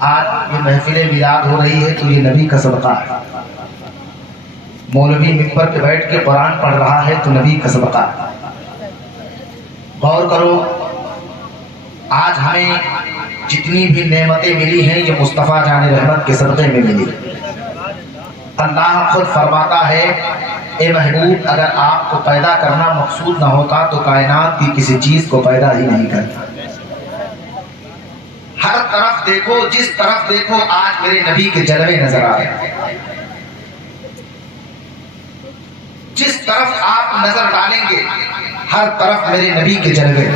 آج یہ محفل میلاد ہو رہی ہے تو یہ نبی کا صدقہ ہے. مولوی ممبر پہ بیٹھ کے قرآن پڑھ رہا ہے تو نبی کا صدقہ ہے. غور کرو، آج ہمیں جتنی بھی نعمتیں ملی ہیں یہ مصطفیٰ جان رحمت کے صدقے میں ملی. اللہ خود فرماتا ہے اے محبوب اگر آپ کو پیدا کرنا مقصود نہ ہوتا تو کائنات کی کسی چیز کو پیدا ہی نہیں کرتا. ہر طرف دیکھو، جس طرف دیکھو آج میرے نبی کے جلوے نظر آ رہے ہیں. جس طرف آپ نظر ڈالیں گے ہر طرف میرے نبی کے جلوے.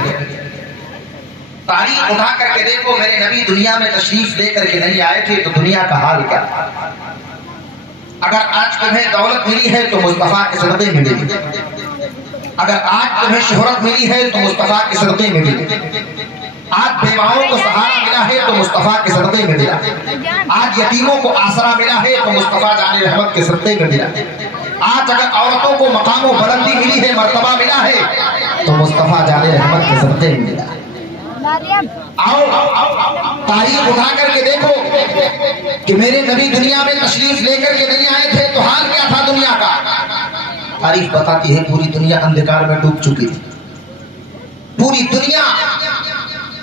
تاریخ اٹھا کر کے دیکھو، میرے نبی دنیا میں تشریف لے کر کے نہیں آئے تھے تو دنیا کا حال کیا تھا. اگر آج تمہیں دولت ملی ہے تو مصطفیٰ کے صدقے میں ملی. اگر آج تمہیں شہرت ملی ہے تو مصطفیٰ کے صدقے میں ملی. آج بیواؤں کو سہارا ملا ہے تو مصطفیٰ کے صدقے میں ملا. آج یتیموں کو آسرا ملا ہے تو مصطفیٰ جان رحمت کے صدقے میں ملا. آج اگر عورتوں کو مقام و بلندی ملی ہے، مرتبہ ملا ہے تو مصطفیٰ جان رحمت کے صدقے میں ملا. آؤ تاریخ اٹھا کر کے دیکھو کہ میرے نبی دنیا میں تشریف لے کر کے نہیں آئے تھے تو حال کیا تھا دنیا کا. تاریخ بتاتی ہے پوری دنیا اندھکار میں ڈوب چکی تھی. پوری دنیا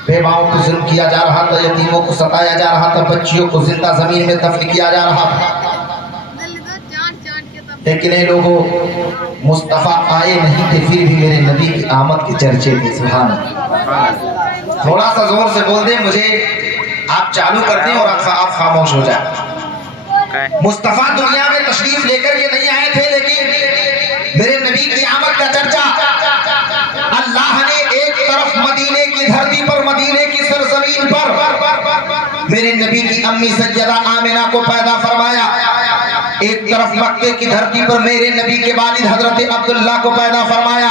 بیواؤں کو ظلم کیا جا رہا تھا، یتیموں کو ستایا جا رہا تھا، بچیوں کو زندہ زمین میں دفن کیا جا رہا تھا. لیکن اے لوگوں، مصطفیٰ آئے نہیں تھے پھر بھی میرے نبی کی آمد کے چرچے تھے. سبحان اللہ. تھوڑا سا زور سے بول دیں، مجھے آپ چالو کر دیں اور آپ خاموش ہو جائیں. مصطفیٰ دنیا میں تشریف لے کر کے نہیں آئے تھے لیکن میرے نبی کی آمد کا چرچا اللہ نے ایک طرف مدینے کی دھرتی پر، مدینے کی سرزمین پر میرے نبی کی امی سیدہ آمنہ کو پیدا فرمایا. ایک طرف مکے کی دھرتی پر میرے نبی کے والد حضرت عبداللہ کو پیدا فرمایا.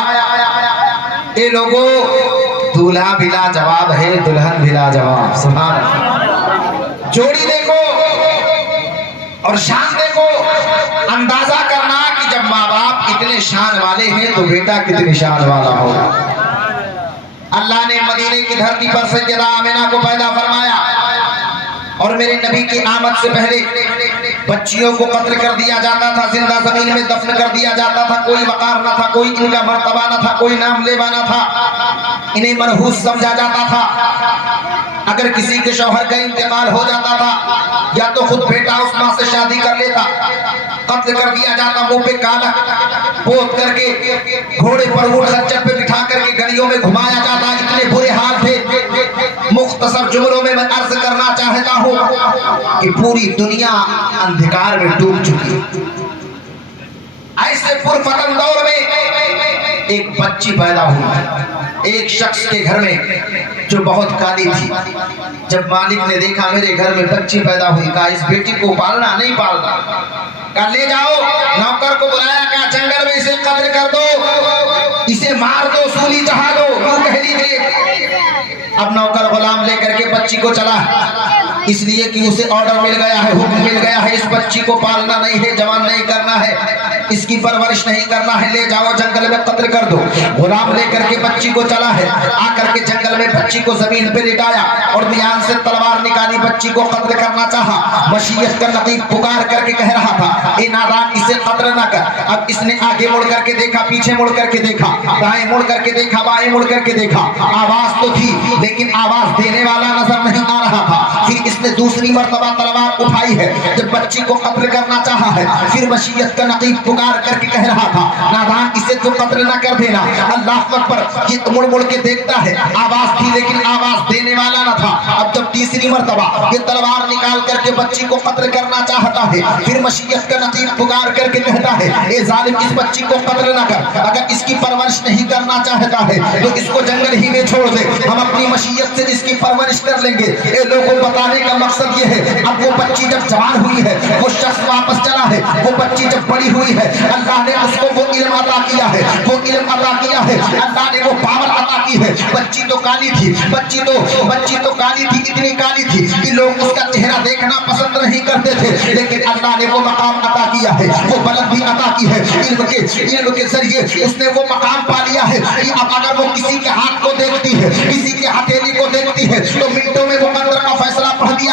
اے لوگوں، دولہا بھی لاجواب ہے، دلہن بھی لاجواب. سبحان اللہ. جوڑی دیکھو اور شان دیکھو. اندازہ کرنا کہ جب ماں باپ اتنے شان والے ہیں تو بیٹا کتنی شان والا ہوگا. اللہ نے مدینے کی دھرتی پر سیدہ آمنہ کو پیدا فرمایا اور میرے نبی کی آمد سے پہلے بچیوں کو قتل کر دیا جاتا تھا، زندہ زمین میں دفن کر دیا جاتا تھا. کوئی وقار نہ تھا، کوئی ان کا مرتبہ نہ تھا، کوئی نام لیوا نہ تھا. انہیں منحوس سمجھا جاتا تھا. اگر کسی کے شوہر کا انتقال ہو جاتا تھا یا تو خود بیٹا اس ماں سے شادی کر لیتا، قتل کر دیا جاتا. منہ پہ کالا پوت کر کے گھوڑے پر اونٹ خچر پہ بٹھا کر کے گلیوں میں گھمایا جاتا. اتنے برے حال تھے. مختصر جملوں میں عرض کرنا چاہتا ہوں کہ پوری دنیا اندھکار میں ڈوب چکی. ایسے پرفتن دور میں ایک بچی پیدا ہوئی ایک شخص کے گھر میں جو بہت کالی تھی. جب مالک نے دیکھا میرے گھر میں بچی پیدا ہوئی، کہا اس بیٹی کو پالنا نہیں پالنا. کہا لے جاؤ. نوکر کو بلایا، کہا جنگل میں اسے قتل کر دو، اسے مار دو، سولی چڑھا دو. یوں کہہ لیجیے. اب نوکر غلام لے کر کے بچی کو چلا، اس لیے کہ اسے آرڈر مل گیا ہے، حکم مل گیا ہے، اس بچی کو پالنا نہیں ہے، جوان نہیں کرنا ہے، اس کی پرورش نہیں کرنا ہے. لے جاؤ جنگل میں قتل کر دو. غلام لے کر کے بچی کو چلا ہے. آ کر کے جنگل میں بچی کو زمین پہ لٹایا اور میان سے تلوار نکالی، بچی کو قتل کرنا چاہا. مشیت کا نقیب پکار کر کے کہہ رہا تھا اے نادان اسے قتل نہ کر. اب اس نے آگے مڑ کر کے دیکھا، پیچھے مڑ کر کے دیکھا، دائیں مڑ کر کے دیکھا، بائیں مڑ کر کے دیکھا. آواز تو تھی لیکن آواز دینے والا نظر نہیں آ رہا تھا. پھر اس نے دوسری مرتبہ تلوار اٹھائی ہے، جب بچی کو قتل کرنا چاہا ہے. پھر مشیت کا نقیب پکار کر کے کہہ رہا تھا نادان اسے تو قتل نہ کر دینا. اللہ اکبر. یہ مڑ مڑ کے دیکھتا ہے، آواز تھی لیکن آواز دینے والا نہ تھا. اب جب تیسری مرتبہ یہ تلوار نکال کر کے بچی کو قتل کرنا چاہتا ہے، پھر مشیت کا نقیب پکار کر کے کہتا ہے اے ظالم اس بچی کو قتل نہ کر. اگر اس کی پرورش نہیں کرنا چاہتا ہے تو اس کو جنگل ہی میں چھوڑ دے، ہم اپنی مشیت سے اس کی پرورش کر لیں گے. اے لوگوں بتانے کا مقصد یہ ہے اب وہ بچی جب جوان ہوئی ہے، وہ شخص واپس چلا ہے. وہ بچی جب بڑی ہوئی ہے، اللہ نے اس کو وہ علم عطا کیا ہے، وہ علم عطا کیا ہے. اللہ نے وہ پاور عطا کی ہے. بچی تو کالی تھی، بچی تو کالی تھی، اتنی کالی تھی کہ لوگ اس کا چہرہ دیکھنا پسند نہیں کرتے تھے. لیکن اللہ نے وہ مقام عطا کیا ہے، وہ بلندی عطا کی ہے. علم کے ذریعے اس نے وہ مقام پا لیا ہے. اب اگر وہ کسی کے ہاتھ کو دیکھتی ہے، کسی کے ہتھیلی کو دیکھتی ہے تو منٹوں میں وہ قدر کا فیصلہ پڑھ دیا